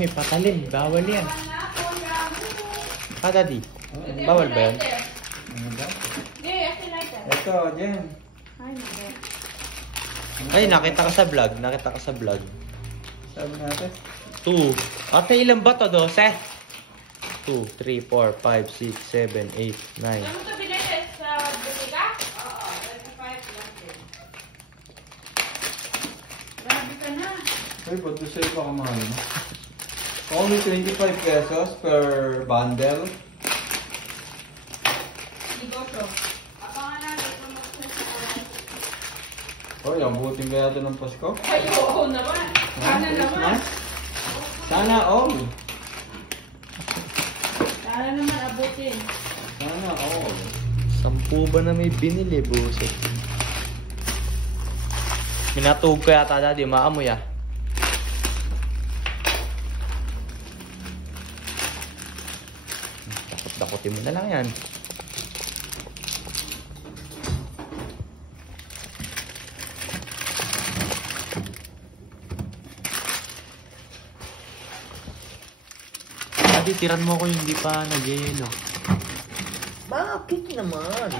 may patalim. Bawal yan. Daddy. Bawal ba yan? Ano ba? Ito, Jen. Ay, nakita ka sa vlog. Nakita ka sa vlog. Sabi natin. 2. Ate, ilang ba to? 12? 2, 3, 4, 5, 6, 7, 8, 9. Ano ito binili sa butika? Oo, 25 lang din. Grabe ka na. Ay, ba't doon sa'yo pa kamahal? Only 25 pesos per bundle. Negosyo. Abangan natin kung Oh, yung buting kaya ito ng Pasko. ay, oo naman. Sana naman. Sana all. Sana naman abutin. Sana all. 10 ba na may binili, buset? Minatug ko yata, Daddy. Maamoy ah. Dakot-dakotin mo na lang yan. Daddy, tiran mo ako yung hindi pa nag-yelo. Bakit naman?